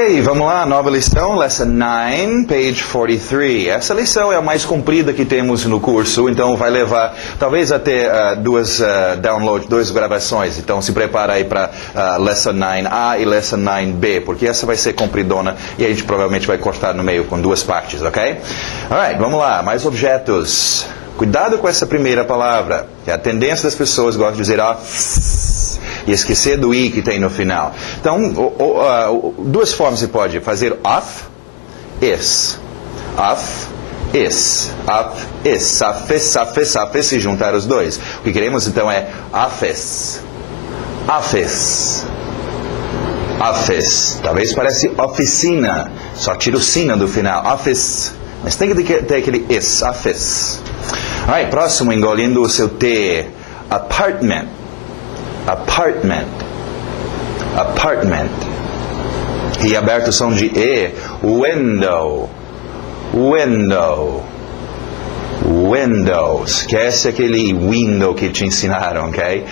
Ok, vamos lá, nova lição, Lesson 9, page 43. Essa lição é a mais comprida que temos no curso, então vai levar talvez até duas gravações. Então se prepara aí para Lesson 9A e Lesson 9B, porque essa vai ser compridona e a gente provavelmente vai cortar no meio com duas partes, ok? Alright, vamos lá, mais objetos. Cuidado com essa primeira palavra, que a tendência das pessoas gosta de dizer e esquecer do i que tem no final. Então, duas formas você pode fazer of, is. Of, is. Of, is. Safes, se juntar os dois. O que queremos então é office. Office. Office. Talvez pareça oficina. Só tira o sina do final. Office. Mas tem que ter aquele is. Office. Alright, próximo, engolindo o seu T. Apartment. Apartment. Apartment. E aberto o som de E. Window. Window. Window. Esquece aquele window que te ensinaram, ok?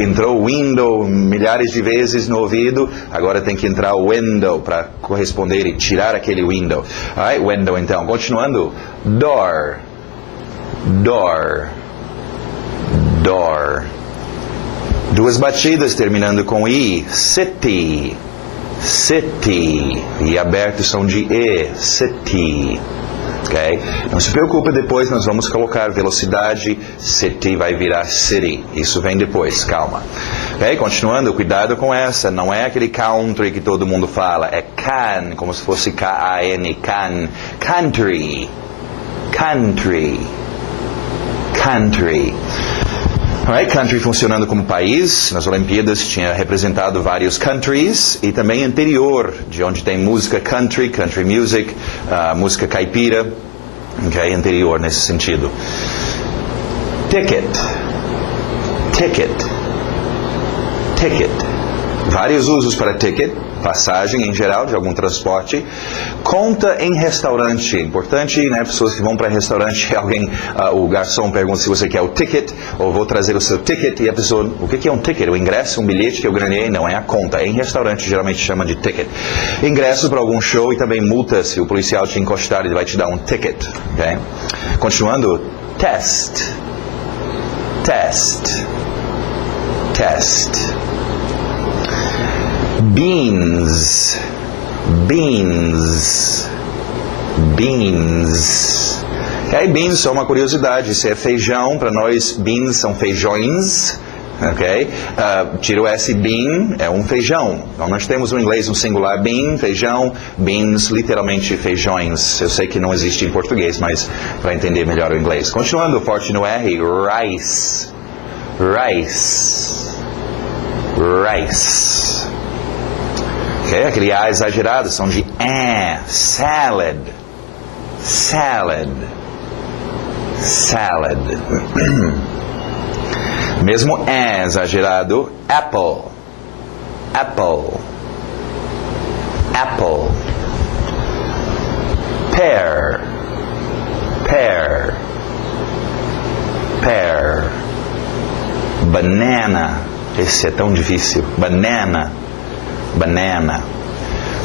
Entrou window milhares de vezes no ouvido, agora tem que entrar window para corresponder e tirar aquele window. Alright, window então. Continuando. Door. Door. Door. Duas batidas terminando com I. City. City. E aberto o som de E. City. Ok? Não se preocupe, depois nós vamos colocar velocidade. City vai virar city. Isso vem depois, calma. Ok? Continuando, cuidado com essa. Não é aquele country que todo mundo fala. É can, como se fosse K-A-N. Can. Country. Country. Country. Alright, country funcionando como país. Nas Olimpíadas tinha representado vários countries. E também interior, de onde tem música country, country music, música caipira. Ok, interior nesse sentido. Ticket. Ticket. Ticket. Vários usos para ticket. Passagem em geral de algum transporte. Conta em restaurante. Importante, né? Pessoas que vão para restaurante, o garçom pergunta se você quer o ticket, ou vou trazer o seu ticket, e a pessoa, o que é um ticket? O ingresso, um bilhete que eu ganhei? Não, é a conta. Em restaurante geralmente chama de ticket. Ingresso para algum show e também multa, se o policial te encostar, ele vai te dar um ticket. Okay? Continuando, test. Test. Test. Beans. Beans. Beans. E aí, beans, só uma curiosidade. Se é feijão, para nós, beans são feijões. Ok? Tira o S, bean, é um feijão. Então, nós temos no inglês um singular bean, feijão, beans, literalmente feijões. Eu sei que não existe em português, mas para entender melhor o inglês. Continuando, forte no R, rice. Rice. Rice. Okay? Aquele A exagerado, são de salad. Salad. Salad. Mesmo exagerado, apple. Apple. Apple. Pear. Pear. Pear. Banana. Esse é tão difícil. Banana. Banana.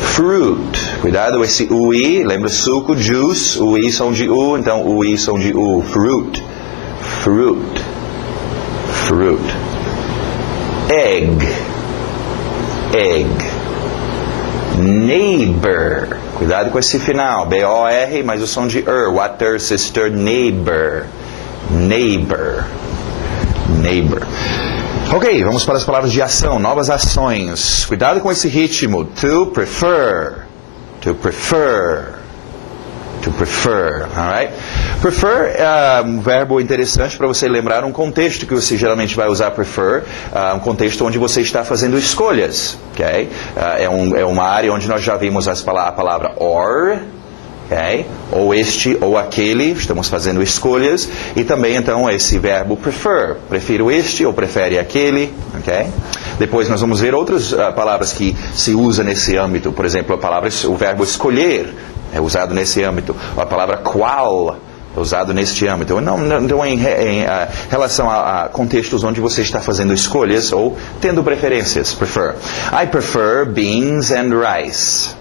Fruit. Cuidado, esse UI, lembra suco, juice, UI som de U, então UI som de U. Fruit. Fruit. Fruit. Egg. Egg. Neighbor. Cuidado com esse final. B-O-R, mas o som de Water, sister, neighbor. Neighbor. Neighbor. Ok, vamos para as palavras de ação, novas ações. Cuidado com esse ritmo. To prefer. To prefer. To prefer. Alright? Prefer é um verbo interessante para você lembrar um contexto que você geralmente vai usar prefer. Um contexto onde você está fazendo escolhas. Ok? É uma área onde nós já vimos a palavra or. Okay? Ou este ou aquele, estamos fazendo escolhas, e também então esse verbo prefer, prefiro este ou prefere aquele, okay? Depois nós vamos ver outras palavras que se usa nesse âmbito, por exemplo, o verbo escolher é usado nesse âmbito, a palavra qual é usado neste âmbito, não em relação a contextos onde você está fazendo escolhas ou tendo preferências, prefer. I prefer beans and rice.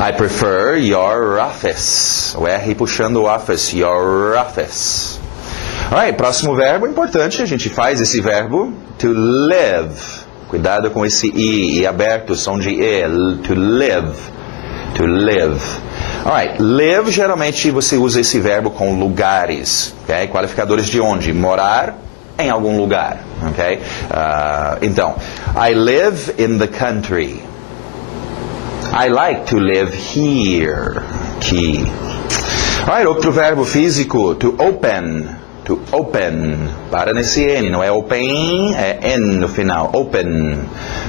I prefer your office. O R puxando o office. Your office. Alright, próximo verbo importante. A gente faz esse verbo to live. Cuidado com esse I aberto, som de E. To live. To live. Alright, live, geralmente você usa esse verbo com lugares. Okay? Qualificadores de onde? Morar em algum lugar. Okay? Então, I live in the country. I like to live here. Key. Alright, outro verbo físico, to open. To open. Para nesse N, não é open, é N no final. Open.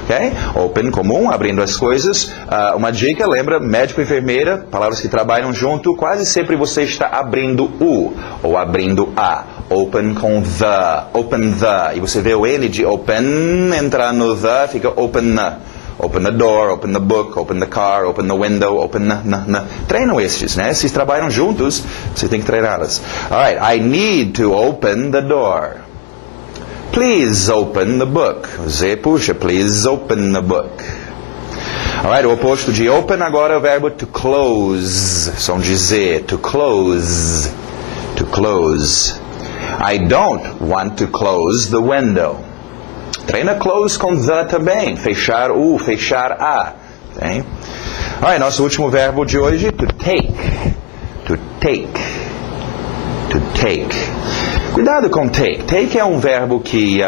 Okay? Open, comum, abrindo as coisas. Uma dica, lembra, médico e enfermeira, palavras que trabalham junto, quase sempre você está abrindo o ou abrindo a. Open com the. Open the. E você vê o N de open entrar no the, fica open the. Open the door, open the book, open the car, open the window, open the. Treinam estes, né? Se trabalham juntos, você tem que treiná-las. Alright, I need to open the door. Please open the book. Z puxa, please open the book. Alright, o oposto de open agora é o verbo to close. Som de Z, to close. To close. I don't want to close the window. Treina close com the também. Fechar o, fechar a. Okay? Alright, nosso último verbo de hoje, to take. To take. To take. Cuidado com take. Take é um verbo que...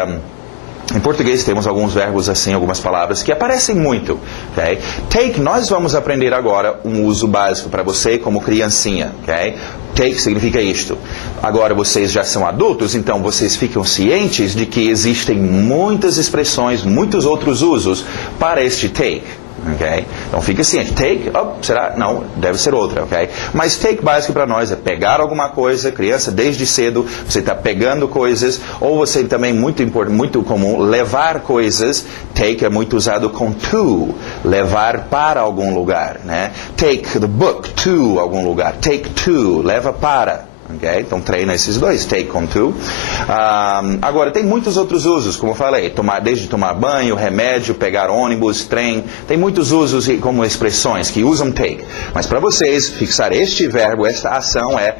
em português temos alguns verbos assim, algumas palavras que aparecem muito. Okay? Take, nós vamos aprender agora um uso básico para você como criancinha. Okay? Take significa isto. Agora vocês já são adultos, então vocês ficam cientes de que existem muitas expressões, muitos outros usos para este take. Okay? Então fica ciente. Take, será? Não, deve ser outra. Okay? Mas take básico para nós é pegar alguma coisa, criança, desde cedo, você está pegando coisas, ou você também, muito comum, levar coisas. Take é muito usado com to, levar para algum lugar. Né? Take the book to algum lugar. Take to, leva para. Okay? Então treina esses dois, take com to. Agora, tem muitos outros usos, como eu falei, desde tomar banho, remédio, pegar ônibus, trem. Tem muitos usos como expressões que usam take. Mas para vocês, fixar este verbo, esta ação é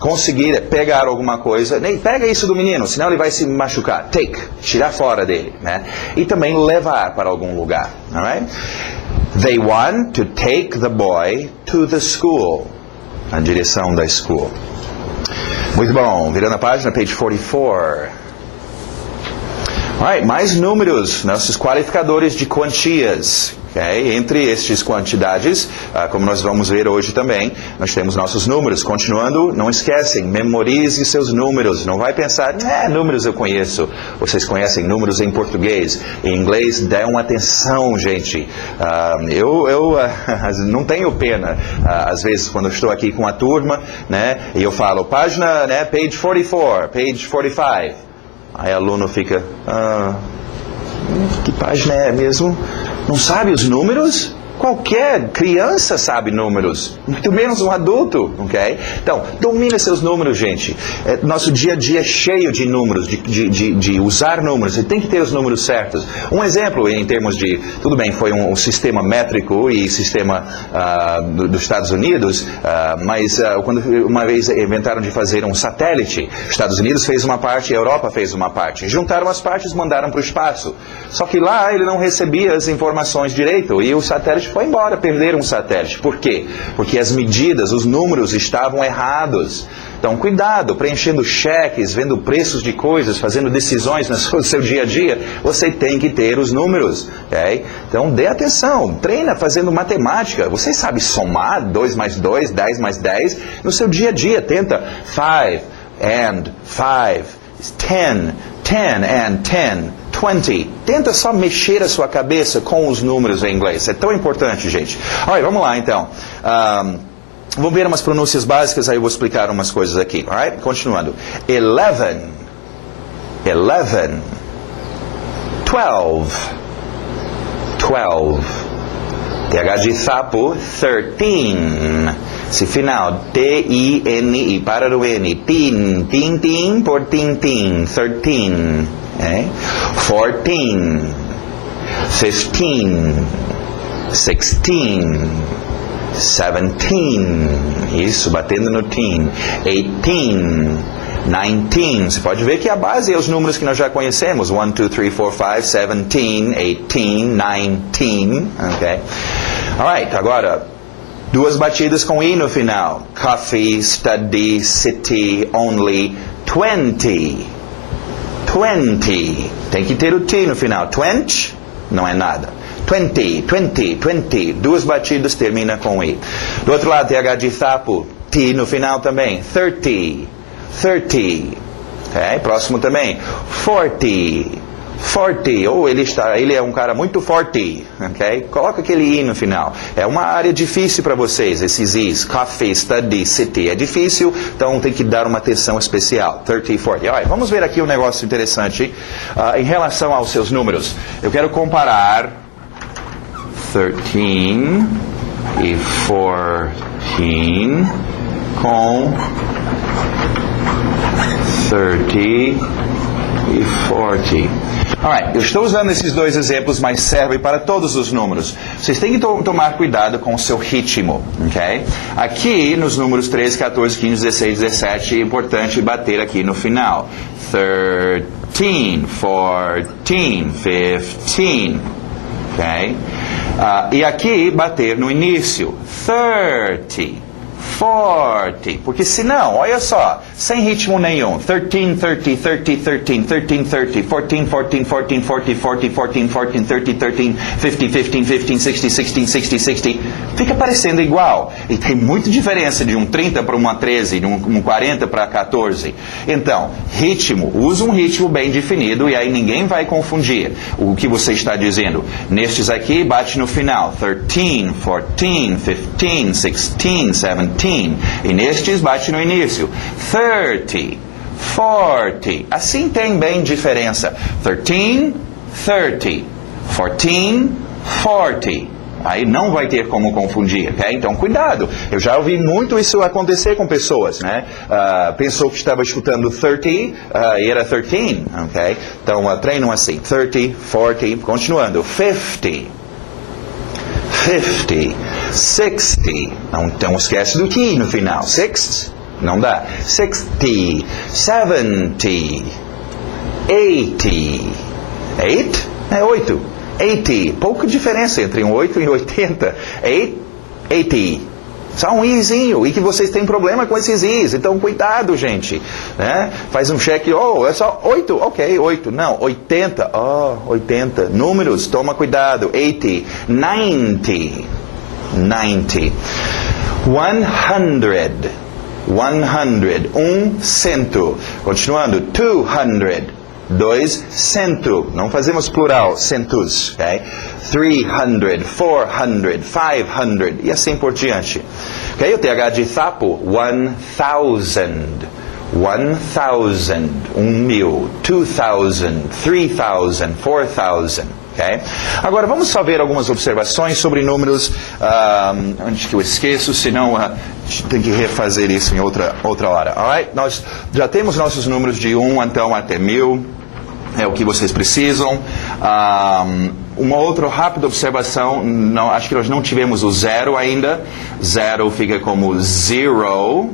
conseguir pegar alguma coisa. Nem pega isso do menino, senão ele vai se machucar. Take, tirar fora dele. Né? E também levar para algum lugar. Alright? They want to take the boy to the school. Na direção da school. Muito bom, virando a página, page 44. Alright, mais números, nossos qualificadores de quantias. Okay? Entre estes quantidades, como nós vamos ver hoje também, nós temos nossos números. Continuando, não esquecem, memorize seus números. Não vai pensar, números eu conheço. Vocês conhecem números em português. Em inglês, dão atenção, gente. Eu não tenho pena, às vezes, quando eu estou aqui com a turma, né, e eu falo, página, né, page 44, page 45. Aí o aluno fica, que página é mesmo? Não sabe os números? Qualquer criança sabe números, muito menos um adulto, ok? Então, domina seus números, gente. Nosso dia a dia é cheio de números, de usar números. Você tem que ter os números certos. Um exemplo em termos de, tudo bem, foi um sistema métrico e sistema dos Estados Unidos, mas quando uma vez inventaram de fazer um satélite, os Estados Unidos fez uma parte, a Europa fez uma parte. Juntaram as partes, mandaram para o espaço. Só que lá ele não recebia as informações direito e o satélite foi embora, perderam um satélite. Por quê? Porque as medidas, os números estavam errados. Então, cuidado, preenchendo cheques, vendo preços de coisas, fazendo decisões no seu dia a dia, você tem que ter os números. Okay? Então, dê atenção, treina fazendo matemática. Você sabe somar 2 mais 2, 10 mais 10. No seu dia a dia, tenta 5 and 5. 10 and 10, 20. Tenta só mexer a sua cabeça com os números em inglês. É tão importante, gente. Alright, vamos lá, então. Vamos ver umas pronúncias básicas, aí eu vou explicar umas coisas aqui. Alright? Continuando. 11. 11. 12. 12. TH de sapo, 13. Esse final, T-I-N-I, para no N. Tin, tin, tin, por tin, tin. 13. Okay? 14. 15. 16. 17. Isso, batendo no teen. 18. 19. Você pode ver que a base é os números que nós já conhecemos. 1, 2, 3, 4, 5, 17, 18, 19. Ok? Alright, agora, duas batidas com I no final. Coffee, study, city, only, 20. 20. Tem que ter o T no final. 20 não é nada. 20, 20, 20. Duas batidas termina com I. Do outro lado, TH de sapo. T no final também. 30. 30. Okay? Próximo também. 40. 40. Ou ele é um cara muito forte. Okay? Coloca aquele I no final. É uma área difícil para vocês, esses Is. Coffee, study, city. É difícil, então tem que dar uma atenção especial. 30, 40. Alright, vamos ver aqui um negócio interessante em relação aos seus números. Eu quero comparar 13 e 14 com 30 e 40. Alright, eu estou usando esses dois exemplos, mas servem para todos os números. Vocês têm que tomar cuidado com o seu ritmo, ok? Aqui, nos números 13, 14, 15, 16, 17, é importante bater aqui no final. 13, 14, 15, ok? E aqui, bater no início. 30. 40, porque senão, olha só, sem ritmo nenhum, 13, 30, 30, 13, 13, 30, 14, 14, 14, 40, 40, 14, 14, 30, 13, 50, 15, 15, 60, 60, 60, 60, fica parecendo igual, e tem muita diferença de um 30 para uma 13, de um 40 para 14, então, ritmo, usa um ritmo bem definido, e aí ninguém vai confundir o que você está dizendo, nestes aqui, bate no final, 13, 14, 15, 16, 17, e nestes bate no início. 30, 40. Assim tem bem diferença. 13, 30. 14, 40. Aí não vai ter como confundir, ok? Então, cuidado. Eu já ouvi muito isso acontecer com pessoas, né? Pensou que estava escutando 30 e era 13, ok? Então, treinam assim. 30, 40, continuando. 50. 50, 60, não esquece do T no final, 6, não dá, 60, 70, 80, 8 é 8, 80, pouca diferença entre um 8 e 80, 80, só um izinho, e que vocês têm problema com esses Is, então cuidado, gente, né? Faz um cheque, é só 8, ok, 8, não, 80, 80, números, toma cuidado, 80, 90, 90, 100, 100, continuando, 200, não fazemos plural, centos, ok? 300, 400, 500 e assim por diante. Ok? O TH de sapo, 1000, 1000, 2000, 3000, 4000. Okay? Agora vamos só ver algumas observações sobre números, antes que eu esqueço, senão tem que refazer isso em outra hora. Alright? Nós já temos nossos números de 1 então até 1000, é o que vocês precisam. Uma outra rápida observação, acho que nós não tivemos o 0 ainda. 0 fica como zero.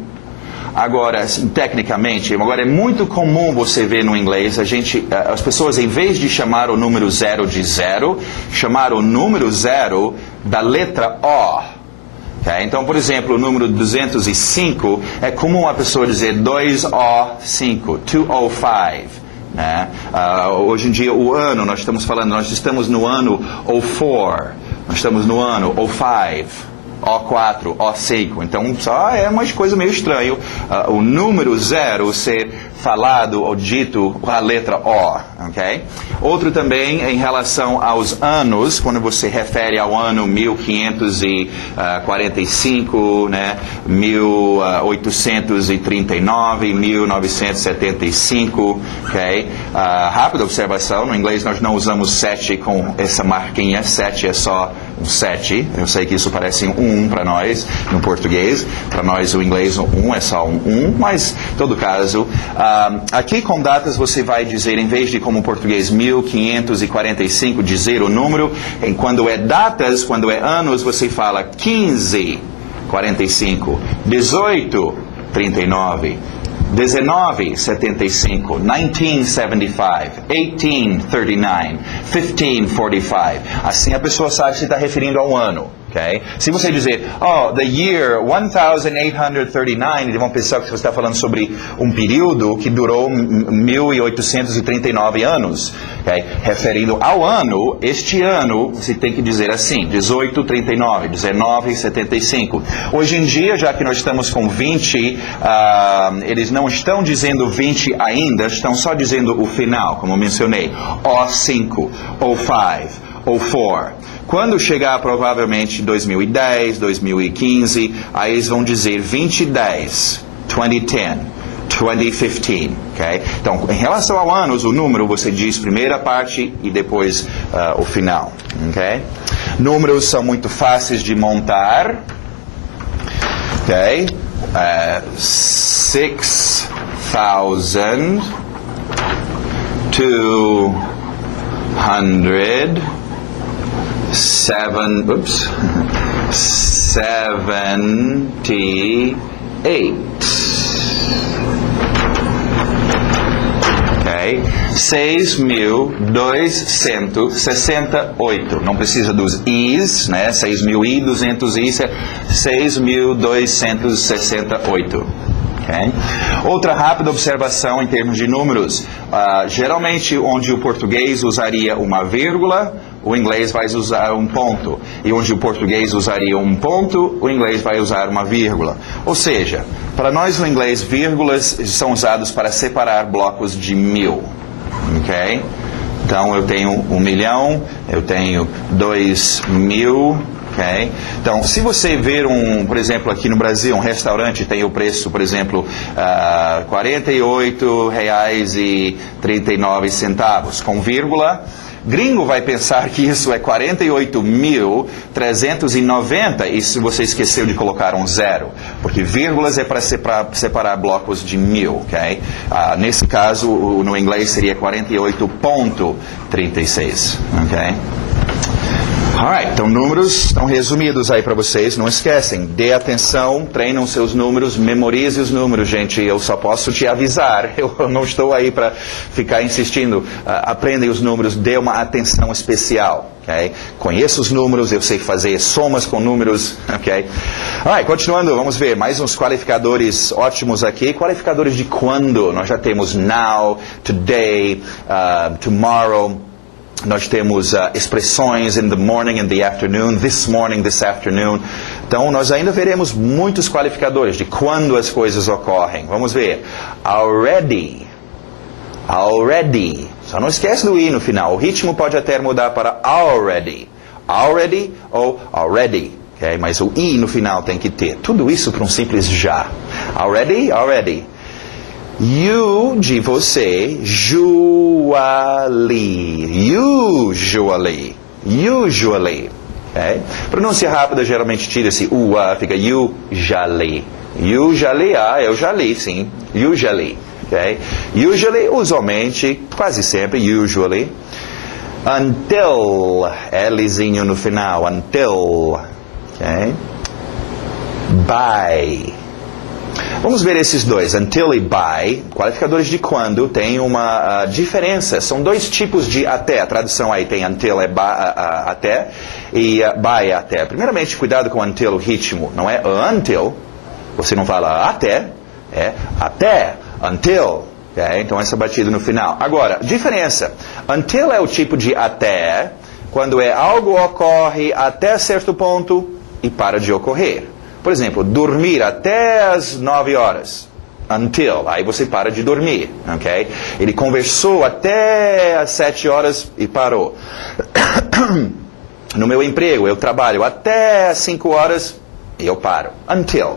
Agora, assim, tecnicamente, agora é muito comum você ver no inglês, as pessoas, em vez de chamar o número 0 de 0, chamar o número 0 da letra O. Okay? Então, por exemplo, o número 205, é comum a pessoa dizer 205, 205. Né? Hoje em dia, o ano, nós estamos no ano 04, nós estamos no ano 05. O4, O5. Então, só é uma coisa meio estranha. O número 0 ser falado ou dito com a letra O, ok? Outro também em relação aos anos, quando você refere ao ano 1545, né? 1839, 1975, ok? Rápida observação, no inglês nós não usamos 7 com essa marquinha, 7 é só um 7. Eu sei que isso parece um 1 para nós no português. Para nós o inglês o 1 é só um 1, mas em todo caso, aqui com datas você vai dizer, em vez de como em português 1545, dizer o número, quando é datas, quando é anos, você fala 1545, 18, 39, 19, 75, 1975, 1839, 1545. Assim a pessoa sabe se está referindo ao ano. Okay? Se você dizer, the year 1839, eles vão pensar que você está falando sobre um período que durou 1839 anos. Okay? Referindo ao ano, este ano, você tem que dizer assim, 1839, 1975. Hoje em dia, já que nós estamos com 20, eles não estão dizendo 20 ainda, estão só dizendo o final, como eu mencionei, ou 5, ou 5, ou 4. Quando chegar provavelmente 2010, 2015, aí eles vão dizer 2010, 2010, 2015, ok? Então, em relação ao anos, o número você diz primeira parte e depois o final, ok? Números são muito fáceis de montar, ok? 6,200 78. Ok? 6.268. Não precisa dos i's, né? 6.200 i's, 6.268. Okay? Outra rápida observação em termos de números. Geralmente, onde o português usaria uma vírgula, o inglês vai usar um ponto. E onde o português usaria um ponto, o inglês vai usar uma vírgula. Ou seja, para nós no inglês, vírgulas são usados para separar blocos de 1000. Ok? Então, eu tenho 1 milhão, eu tenho 2.000. Okay? Então, se você ver por exemplo, aqui no Brasil, um restaurante tem o preço, por exemplo, R$ 48,39, com vírgula, gringo vai pensar que isso é 48.390, e se você esqueceu de colocar um zero, porque vírgulas é para separar blocos de 1000, ok? Nesse caso, no inglês seria 48,36, ok? Alright, então números estão resumidos aí para vocês, não esquecem, dê atenção, treinem os seus números, memorize os números, gente, eu só posso te avisar, eu não estou aí para ficar insistindo, aprendem os números, dê uma atenção especial, ok? Conheço os números, eu sei fazer somas com números, ok? Alright, continuando, vamos ver mais uns qualificadores ótimos aqui, qualificadores de quando, nós já temos now, today, tomorrow. Nós temos expressões in the morning, in the afternoon, this morning, this afternoon. Então, nós ainda veremos muitos qualificadores de quando as coisas ocorrem. Vamos ver. Already. Already. Só não esquece do i no final. O ritmo pode até mudar para already. Already ou already. Okay? Mas o i no final tem que ter. Tudo isso para um simples já. Already, already. You, de você, usually. Okay? Pronúncia rápida geralmente tira esse fica usually. Usually, eu já li, sim. Usually. Okay? Usually, usualmente, quase sempre, usually. Until, Lzinho no final, until. Okay? By. Vamos ver esses dois, until e by, qualificadores de quando, tem uma diferença. São dois tipos de até. A tradução aí tem until é até e by é até. Primeiramente, cuidado com until, o ritmo. Não é until, você não fala até, é até, until. Okay? Então, essa batida no final. Agora, diferença. Until é o tipo de até, quando algo ocorre até certo ponto e para de ocorrer. Por exemplo, dormir até as 9 horas. Until. Aí você para de dormir. Okay? Ele conversou até as 7 horas e parou. No meu emprego, eu trabalho até as 5 horas e eu paro. Until.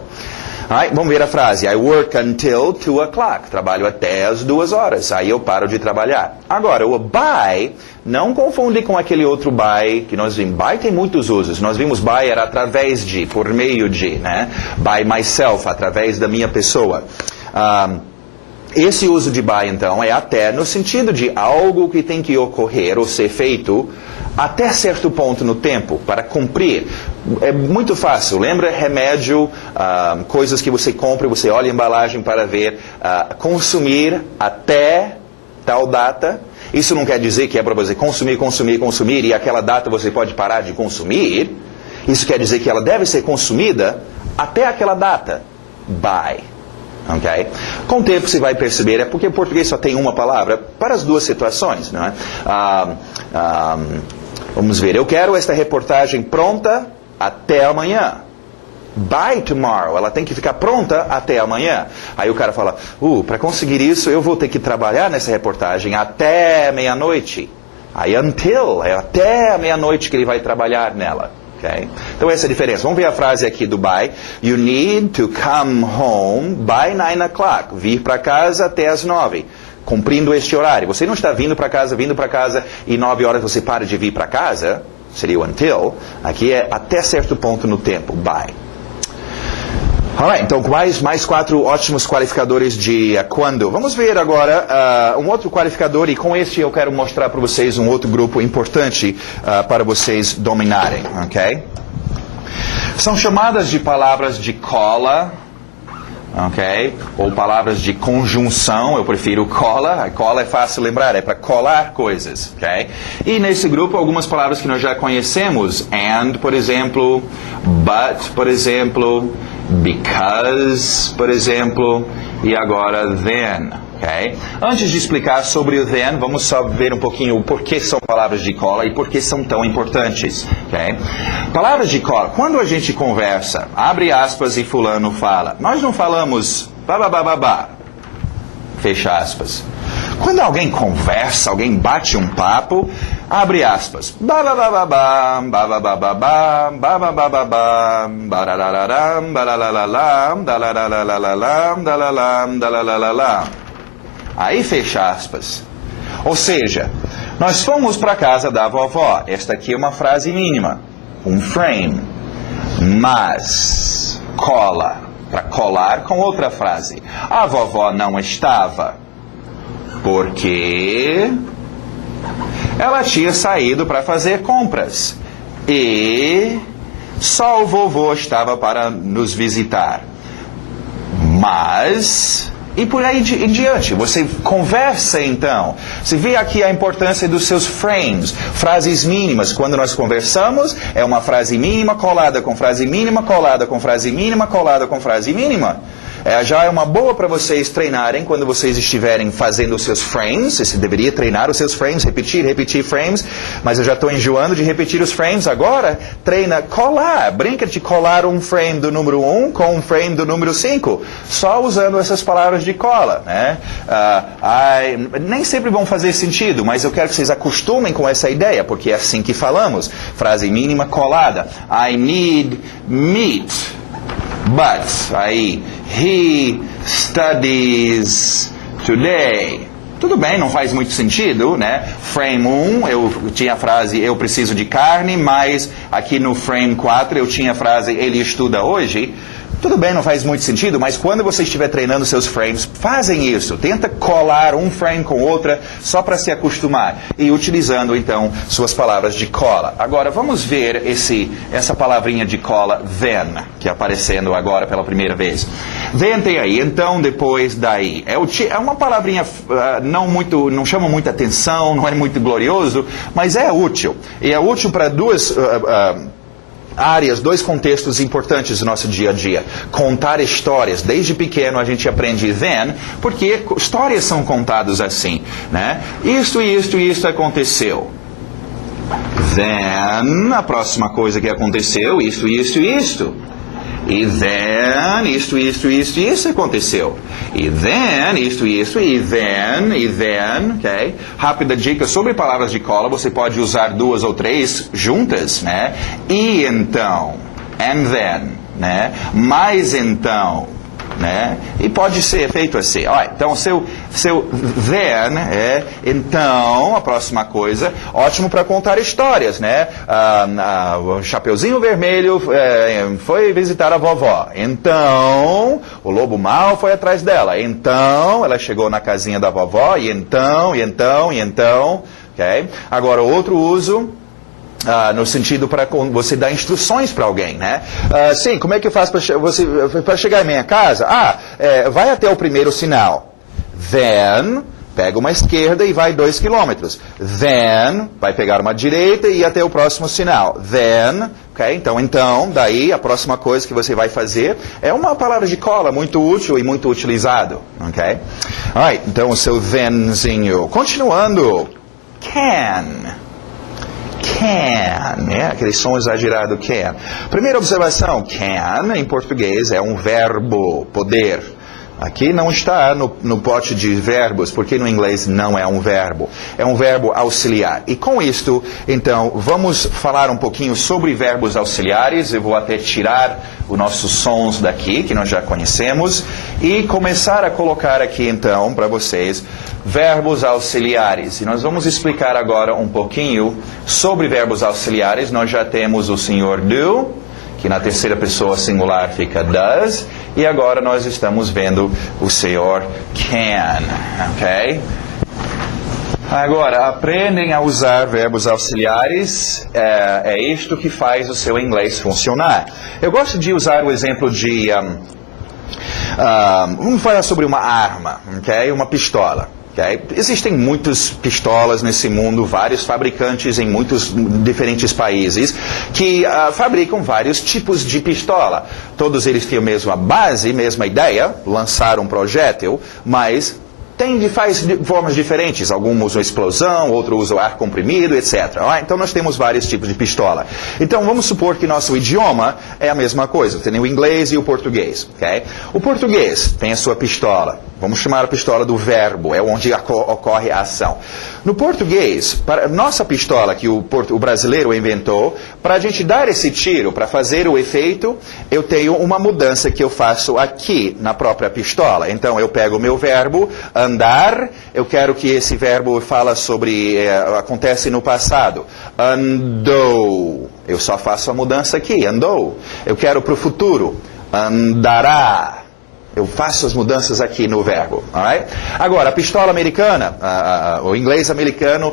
Alright, vamos ver a frase. I work until 2 o'clock. Trabalho até as 2 horas. Aí eu paro de trabalhar. Agora, o by, não confunde com aquele outro by que nós vimos. By tem muitos usos. Nós vimos by era através de, por meio de, né? By myself, através da minha pessoa. Esse uso de by, então, é até no sentido de algo que tem que ocorrer ou ser feito até certo ponto no tempo, para cumprir. É muito fácil. Lembra remédio, coisas que você compra e você olha a embalagem para ver, consumir até tal data. Isso não quer dizer que é para você consumir e aquela data você pode parar de consumir. Isso quer dizer que ela deve ser consumida até aquela data. By. Okay? Com o tempo você vai perceber, é porque o português só tem uma palavra para as duas situações. Não é? Vamos ver, eu quero esta reportagem pronta até amanhã. By tomorrow, ela tem que ficar pronta até amanhã. Aí o cara fala, para conseguir isso eu vou ter que trabalhar nessa reportagem até meia-noite. Aí until, é até meia-noite que ele vai trabalhar nela. Okay? Então essa é a diferença. Vamos ver a frase aqui do by. You need to come home by 9 o'clock. Vir para casa até as 9. Cumprindo este horário. Você não está vindo para casa e 9 horas você para de vir para casa. Seria o until. Aqui é até certo ponto no tempo. By. Alright, então mais 4 ótimos qualificadores de quando. Vamos ver agora um outro qualificador e com este eu quero mostrar para vocês um outro grupo importante para vocês dominarem, ok? São chamadas de palavras de cola, ok? Ou palavras de conjunção, eu prefiro cola. A cola é fácil lembrar, é para colar coisas, ok? E nesse grupo algumas palavras que nós já conhecemos, and, por exemplo, but, por exemplo, because, por exemplo, e agora then, ok? Antes de explicar sobre o then, vamos só ver um pouquinho o porquê são palavras de cola e por que são tão importantes, ok? Palavras de cola, quando a gente conversa, abre aspas e fulano fala, nós não falamos babababá, fecha aspas. Quando alguém conversa, alguém bate um papo, abre aspas. Babababá, babababá, babababá, barararam, baralalam, dalalalalam, dalalam, dalalalala. Aí fecha aspas. Ou seja, nós fomos para a casa da vovó. Esta aqui é uma frase mínima, um frame. Mas, cola, para colar com outra frase. A vovó não estava. Porque ela tinha saído para fazer compras. E só o vovô estava para nos visitar. Mas, e por aí em diante. Você conversa então. Você vê aqui a importância dos seus frames. Frases mínimas. Quando nós conversamos, é uma frase mínima colada com frase mínima, colada com frase mínima, colada com frase mínima. Já é uma boa para vocês treinarem quando vocês estiverem fazendo os seus frames. Você deveria treinar os seus frames, repetir frames. Mas eu já estou enjoando de repetir os frames. Agora, treina colar. Brinca de colar um frame do número 1 com um frame do número 5. Só usando essas palavras de cola. Né? Nem sempre vão fazer sentido, mas eu quero que vocês acostumem com essa ideia, porque é assim que falamos. Frase mínima colada. I need meat. But, aí, he studies today. Tudo bem, não faz muito sentido, né? Frame 1, eu tinha a frase, eu preciso de carne, mas aqui no frame 4 eu tinha a frase, ele estuda hoje. Tudo bem, não faz muito sentido, mas quando você estiver treinando seus frames, fazem isso. Tenta colar um frame com outra, só para se acostumar. E utilizando, então, suas palavras de cola. Agora, vamos ver essa palavrinha de cola, then, que é aparecendo agora pela primeira vez. Then tem aí, então, depois, daí. É uma palavrinha não chama muita atenção, não é muito glorioso, mas é útil. E é útil para duas áreas, 2 contextos importantes do nosso dia a dia. Contar histórias. Desde pequeno a gente aprende then, porque histórias são contadas assim, né? Isto aconteceu. Then, a próxima coisa que aconteceu, isto. E then, isto aconteceu. E then, isto, e then, ok? Rápida dica sobre palavras de cola, você pode usar 2 ou 3 juntas, né? E então, and then, né? Mas então, né? E pode ser feito assim. Olha, então, seu then é então, a próxima coisa, ótimo para contar histórias, né? O Chapeuzinho Vermelho foi visitar a vovó. Então, o lobo mau foi atrás dela. Então, ela chegou na casinha da vovó. E então, ok? Agora, outro uso... no sentido para você dar instruções para alguém, né? Sim, como é que eu faço para chegar em minha casa? Vai até o primeiro sinal. Then, pega uma esquerda e vai 2 quilômetros. Then, vai pegar uma direita e ir até o próximo sinal. Then, ok? Então, daí a próxima coisa que você vai fazer é uma palavra de cola muito útil e muito utilizado, ok? Alright, então o seu thenzinho. Continuando. Can, aquele som exagerado, can. Primeira observação, can, em português, é um verbo, poder. Aqui não está no pote de verbos, porque no inglês não é um verbo. É um verbo auxiliar. E com isto, então, vamos falar um pouquinho sobre verbos auxiliares. Eu vou até tirar os nossos sons daqui, que nós já conhecemos, e começar a colocar aqui, então, para vocês, verbos auxiliares. E nós vamos explicar agora um pouquinho sobre verbos auxiliares. Nós já temos o senhor do, que na terceira pessoa singular fica does, e agora nós estamos vendo o senhor can, ok? Agora, aprendem a usar verbos auxiliares, é isto que faz o seu inglês funcionar. Eu gosto de usar o exemplo de, vamos falar sobre uma arma, ok? Uma pistola. Okay? Existem muitas pistolas nesse mundo, vários fabricantes em muitos diferentes países que fabricam vários tipos de pistola. Todos eles têm a mesma base, mesma ideia, lançar um projétil, mas faz de formas diferentes. Alguns usam explosão, outros usam ar comprimido, etc. Então nós temos vários tipos de pistola. Então vamos supor que nosso idioma é a mesma coisa. Tem o inglês e o português. Okay? O português tem a sua pistola. Vamos chamar a pistola do verbo, é onde ocorre a ação. No português, para nossa pistola que o brasileiro inventou, para a gente dar esse tiro, para fazer o efeito, eu tenho uma mudança que eu faço aqui na própria pistola. Então eu pego o meu verbo, andar, eu quero que esse verbo fala sobre, acontece no passado. Andou, eu só faço a mudança aqui, andou. Eu quero para o futuro, andará. Eu faço as mudanças aqui no verbo. Alright? Agora, a pistola americana, o inglês americano,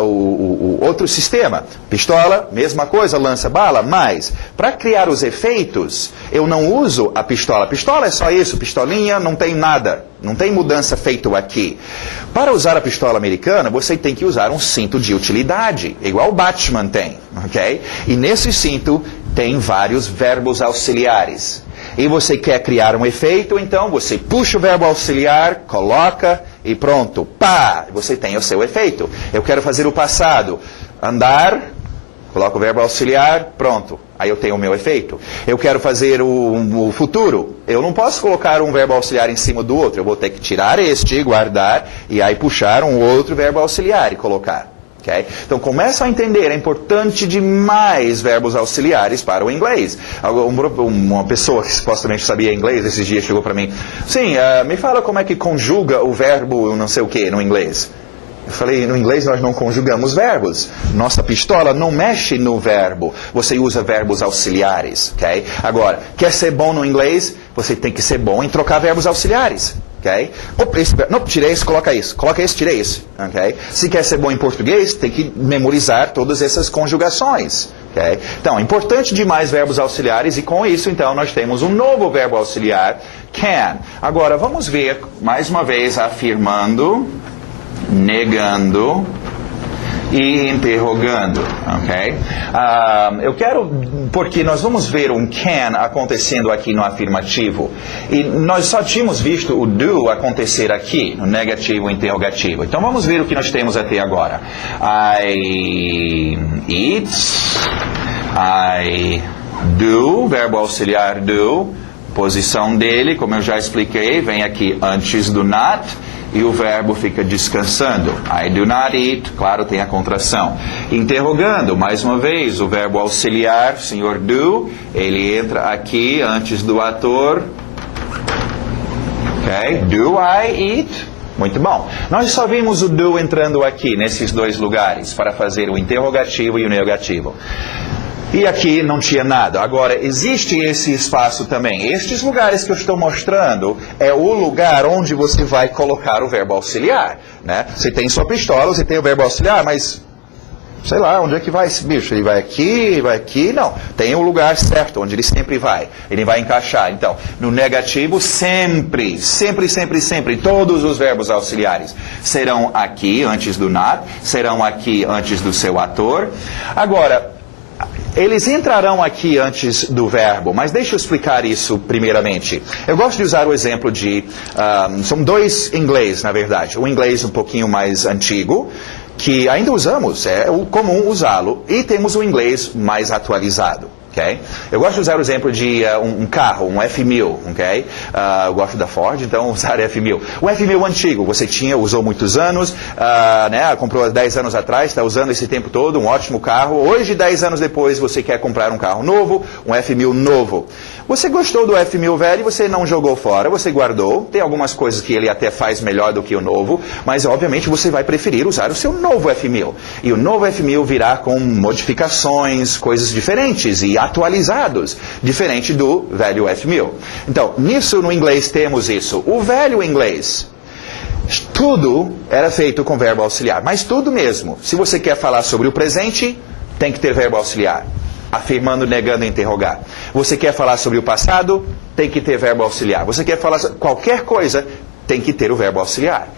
o outro sistema. Pistola, mesma coisa, lança bala, mas para criar os efeitos, eu não uso a pistola. Pistola é só isso, pistolinha, não tem nada. Não tem mudança feita aqui. Para usar a pistola americana, você tem que usar um cinto de utilidade, igual o Batman tem. Ok? E nesse cinto tem vários verbos auxiliares. E você quer criar um efeito, então você puxa o verbo auxiliar, coloca e pronto. Pá! Você tem o seu efeito. Eu quero fazer o passado. Andar, coloco o verbo auxiliar, pronto. Aí eu tenho o meu efeito. Eu quero fazer o futuro. Eu não posso colocar um verbo auxiliar em cima do outro. Eu vou ter que tirar este, guardar, e aí puxar um outro verbo auxiliar e colocar. Okay? Então, começa a entender, é importante demais verbos auxiliares para o inglês. Uma pessoa que supostamente sabia inglês esses dias chegou para mim. Sim, me fala como é que conjuga o verbo não sei o que no inglês. Eu falei, no inglês nós não conjugamos verbos. Nossa pistola não mexe no verbo. Você usa verbos auxiliares. Okay? Agora, quer ser bom no inglês? Você tem que ser bom em trocar verbos auxiliares. Okay? Não, tirei isso, coloca isso. Coloca isso, tirei isso. Okay? Se quer ser bom em português, tem que memorizar todas essas conjugações. Okay? Então, é importante demais verbos auxiliares e com isso, então, nós temos um novo verbo auxiliar, can. Agora, vamos ver, mais uma vez, afirmando, negando e interrogando, ok? Eu quero, porque nós vamos ver um can acontecendo aqui no afirmativo, e nós só tínhamos visto o do acontecer aqui, no negativo e interrogativo. Então vamos ver o que nós temos até agora. I eat, I do, verbo auxiliar do, posição dele, como eu já expliquei, vem aqui antes do not, e o verbo fica descansando. I do not eat, claro, tem a contração. Interrogando, mais uma vez, o verbo auxiliar, senhor do, ele entra aqui antes do ator Ok? Do I eat? Muito bom. Nós só vimos o do entrando aqui, nesses dois lugares, para fazer o interrogativo e o negativo. E aqui não tinha nada. Agora, existe esse espaço também. Estes lugares que eu estou mostrando é o lugar onde você vai colocar o verbo auxiliar, né? Você tem sua pistola, você tem o verbo auxiliar, mas sei lá, onde é que vai esse bicho? Ele vai aqui, vai aqui? Não. Tem o lugar certo, onde ele sempre vai. Ele vai encaixar. Então, no negativo, sempre, todos os verbos auxiliares serão aqui antes do not, serão aqui antes do seu ator. Agora, eles entrarão aqui antes do verbo, mas deixa eu explicar isso primeiramente. Eu gosto de usar o exemplo de... são dois inglês, na verdade. Um inglês um pouquinho mais antigo, que ainda usamos, é o comum usá-lo, e temos o inglês mais atualizado. Okay? Eu gosto de usar o exemplo de um carro, um F1000, okay? Eu gosto da Ford, então usar F1000. O F1000 antigo, você usou muitos anos, né? Comprou 10 anos atrás, está usando esse tempo todo, um ótimo carro. Hoje, 10 anos depois, você quer comprar um carro novo, um F1000 novo. Você gostou do F1000 velho, você não jogou fora, você guardou. Tem algumas coisas que ele até faz melhor do que o novo, mas obviamente você vai preferir usar o seu novo F1000. E o novo F1000 virá com modificações, coisas diferentes e atualizados, diferente do velho F1000. Então, nisso no inglês temos isso. O velho inglês, tudo era feito com verbo auxiliar, mas tudo mesmo. Se você quer falar sobre o presente, tem que ter verbo auxiliar. Afirmando, negando, interrogar. Você quer falar sobre o passado, tem que ter verbo auxiliar. Você quer falar sobre qualquer coisa, tem que ter o verbo auxiliar.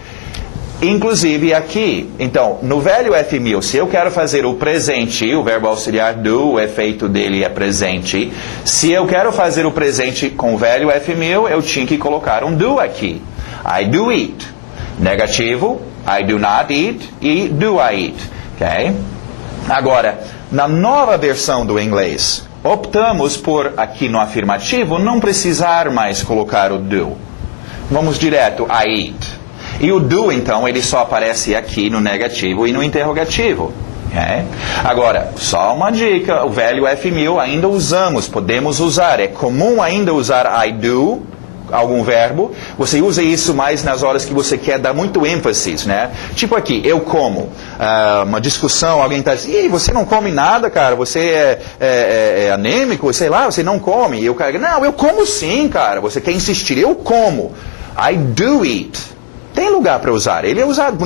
Inclusive aqui, então, no velho F1000, se eu quero fazer o presente, o verbo auxiliar do, o efeito dele é presente. Se eu quero fazer o presente com o velho F1000, eu tinha que colocar um do aqui. I do eat. Negativo, I do not eat e do I eat. Ok? Agora, na nova versão do inglês, optamos por, aqui no afirmativo, não precisar mais colocar o do. Vamos direto, I eat. E o do, então, ele só aparece aqui no negativo e no interrogativo. Okay? Agora, só uma dica, o velho F1000 ainda usamos, podemos usar. É comum ainda usar I do, algum verbo. Você usa isso mais nas horas que você quer dar muito ênfase, né? Tipo aqui, eu como. Uma discussão, alguém está dizendo, você não come nada, cara, você é anêmico, sei lá, você não come. E o cara, não, eu como sim, cara, você quer insistir, eu como. I do eat. Tem lugar para usar. Ele é usado.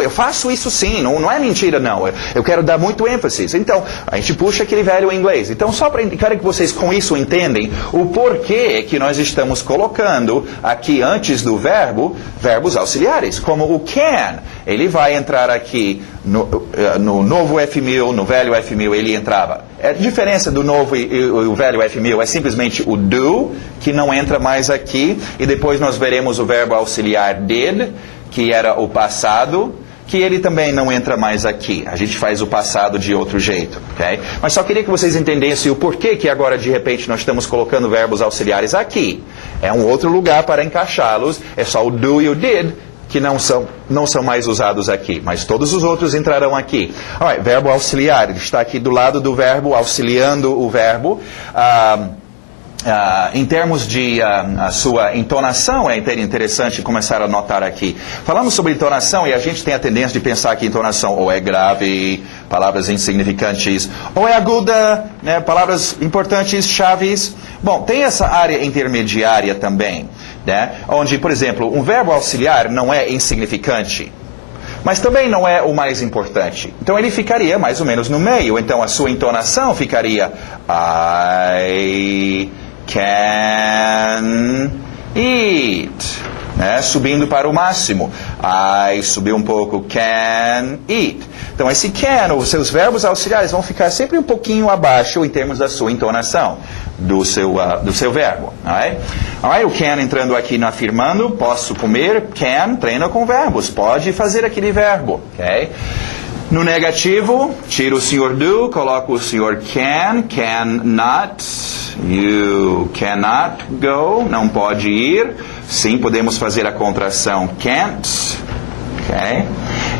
Eu faço isso sim. Não é mentira, não. Eu quero dar muito ênfase. Então, a gente puxa aquele velho inglês. Então, só para indicar que vocês com isso entendem o porquê que nós estamos colocando aqui antes do verbo, verbos auxiliares. Como o can. Ele vai entrar aqui no novo F1000, no velho F1000 ele entrava. A diferença do novo e o velho F1000 é simplesmente o do, que não entra mais aqui, e depois nós veremos o verbo auxiliar did, que era o passado, que ele também não entra mais aqui. A gente faz o passado de outro jeito, ok? Mas só queria que vocês entendessem o porquê que agora de repente nós estamos colocando verbos auxiliares aqui. É um outro lugar para encaixá-los, é só o do e o did, que não são mais usados aqui, mas todos os outros entrarão aqui. Alright, verbo auxiliar, ele está aqui do lado do verbo, auxiliando o verbo. Em termos de a sua entonação, é interessante começar a notar aqui. Falamos sobre entonação e a gente tem a tendência de pensar que entonação ou é grave, palavras insignificantes, ou é aguda, né, palavras importantes, chaves. Bom, tem essa área intermediária também, né, onde, por exemplo, um verbo auxiliar não é insignificante, mas também não é o mais importante. Então ele ficaria mais ou menos no meio. Então a sua entonação ficaria I can eat, né? Subindo para o máximo. I subiu um pouco, can eat. Então esse can, os seus verbos auxiliares vão ficar sempre um pouquinho abaixo em termos da sua entonação do seu verbo. Alright? O can entrando aqui no afirmando, posso comer, can treina com verbos, pode fazer aquele verbo. Okay? No negativo, tiro o senhor do, coloco o senhor cannot, you cannot go, não pode ir. Sim, podemos fazer a contração can't. Okay?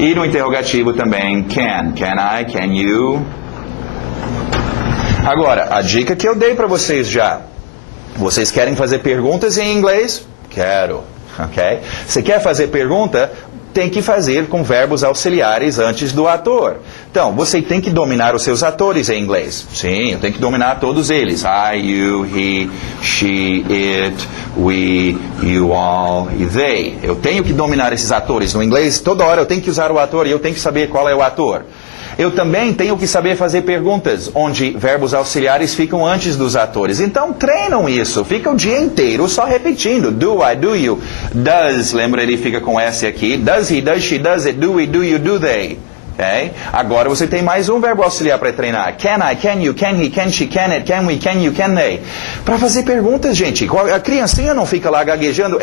E no interrogativo também can I, can you. Agora, a dica que eu dei para vocês já. Vocês querem fazer perguntas em inglês? Quero. ok? Você quer fazer pergunta? Tem que fazer com verbos auxiliares antes do ator. Então, você tem que dominar os seus atores em inglês. Sim, eu tenho que dominar todos eles. I, you, he, she, it, we, you all e they. Eu tenho que dominar esses atores. No inglês, toda hora eu tenho que usar o ator e eu tenho que saber qual é o ator. Eu também tenho que saber fazer perguntas, onde verbos auxiliares ficam antes dos atores. Então, treinam isso. Fica o dia inteiro só repetindo. Do I, do you. Does, lembra, ele fica com S aqui. Does he, does she, does it, do we, do you, do they. Okay? Agora você tem mais um verbo auxiliar para treinar. Can I, can you, can he, can she, can it, can we, can you, can they. Para fazer perguntas, gente. A criancinha não fica lá gaguejando.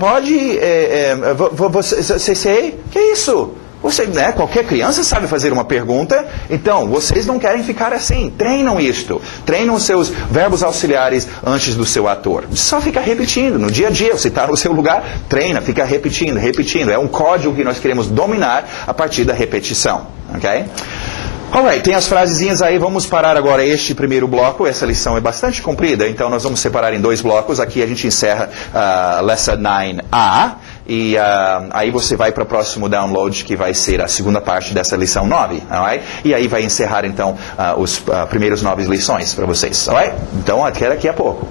Pode... Você sei? Que isso? Você, né, qualquer criança sabe fazer uma pergunta, então vocês não querem ficar assim. Treinam isto. Treinam os seus verbos auxiliares antes do seu ator. Só fica repetindo. No dia a dia, você está no seu lugar, treina, fica repetindo, repetindo. É um código que nós queremos dominar a partir da repetição. Ok? Alright, tem as frasezinhas aí, vamos parar agora este primeiro bloco, essa lição é bastante comprida, então nós vamos separar em 2 blocos, aqui a gente encerra Lesson 9A, e aí você vai para o próximo download, que vai ser a segunda parte dessa lição 9, alright? E aí vai encerrar então os primeiros 9 lições para vocês, alright? Então até daqui a pouco.